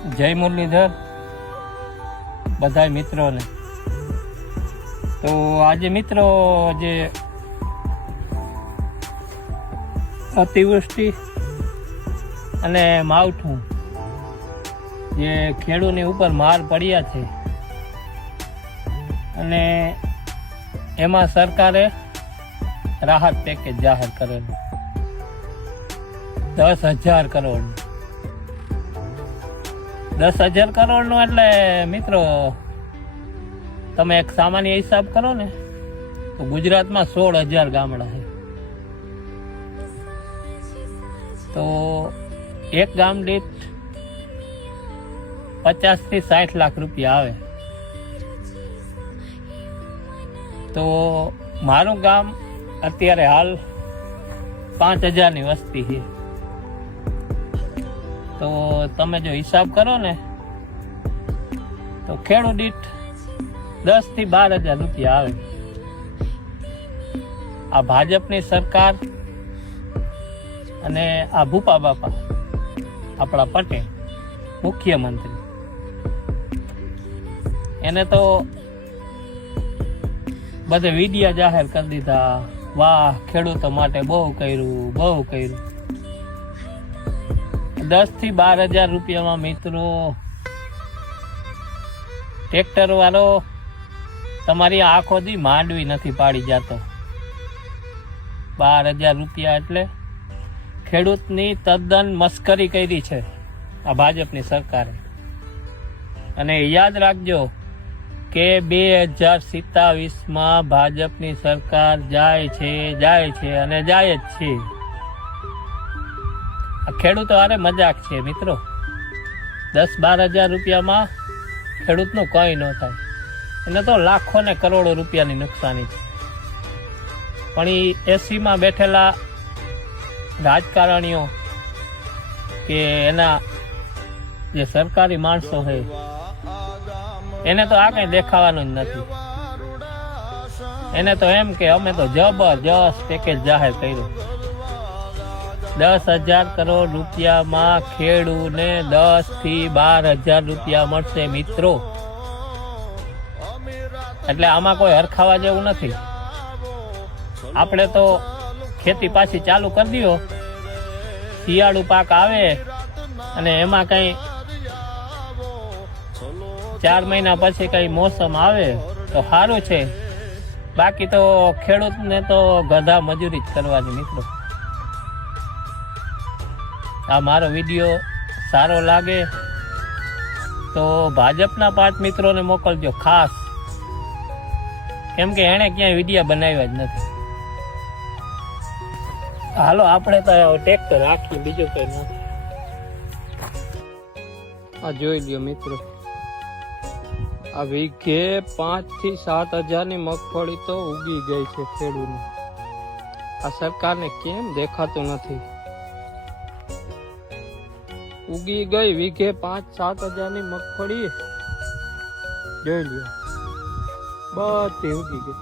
જય મુરલીધર બધા મિત્રોને. તો આજે મિત્રો જે અતિવૃષ્ટિ અને માવઠું જે ખેડૂતની ઉપર માર પડ્યા છે અને એમાં સરકારે રાહત પેકેજ જાહેર કરેલું 10,000 કરોડ. 10,000 કરોડનું એટલે મિત્રો તમે એક સામાન્ય હિસાબ કરો ને તો ગુજરાતમાં 16,000 ગામડા છે. તો એક ગામ દીઠ 50 થી 60 લાખ રૂપિયા આવે. તો મારું ગામ અત્યારે હાલ 5,000 ની વસ્તી છે. તો તમે જો હિસાબ કરો ને તો ખેડૂત દીઠ 10 થી 12,000 રૂપિયા આવે. આ ભાજપની સરકાર અને આ ભૂપા બાપા આપણા પટેલ મુખ્યમંત્રી એને તો બધે વિડિયા જાહેર કરી દીધા. વાહ, ખેડૂતો માટે બહુ કર્યું. 10 થી 12,000 રૂપિયામાં મિત્રો ટ્રેક્ટર વાળો તમારી આંખો દી માંડવી નથી પાડી જતો. 12,000 રૂપિયા એટલે ખેડૂતની તદ્દન મસ્કરી કરી છે આ ભાજપની સરકારે. અને યાદ રાખજો કે 2027માં ભાજપની સરકાર જાય છે અને જાય જ છે. આ ખેડૂતો હારે મજાક છે મિત્રો. 10-12,000 રૂપિયામાં ખેડૂતનું કંઈ ન થાય. એને તો લાખો ને કરોડો રૂપિયાની નુકસાની છે. પણ એ એસીમાં બેઠેલા રાજકારણીઓ કે એના જે સરકારી માણસો છે એને તો આ કઈ દેખાવાનું જ નથી. એને તો એમ કે અમે તો જબરજસ્ત પેકેજ જાહેર કર્યું. 10,000 કરોડ રૂપિયામાં ખેડૂને 10 થી 12,000 રૂપિયા મળશે મિત્રો. એટલે આમાં કોઈ હરખાવા જેવું નથી. આપણે તો ખેતી પાછી ચાલુ કરી દો, શિયાળુ પાક આવે અને એમાં કઈ 4 મહિના પછી કઈ મોસમ આવે તો સારું છે. બાકી તો ખેડૂતને તો ગધા મજૂરી જ કરવાની મિત્રો. આ મારો વિડીયો સારો લાગે તો ભાજપના 5 મિત્રોને મોકલજો ખાસ, કેમ કે એણે ક્યાંય વિડીયો બનાવ્યા જ નથી. હાલો આપણે તો ટ્રેક્ટર રાખીએ, બીજું કઈ નથી. આ જોઈ લ્યો મિત્રો, આ વીઘે 5 થી 7,000 ની મગફળી તો ઉગી ગઈ છે ખેડૂતને. આ સરકારને કેમ દેખાતું નથી? ઉગી ગઈ વીઘે 5-7,000 ની મગફળી. જોઈ લ્યો, બધી ઉગી ગઈ.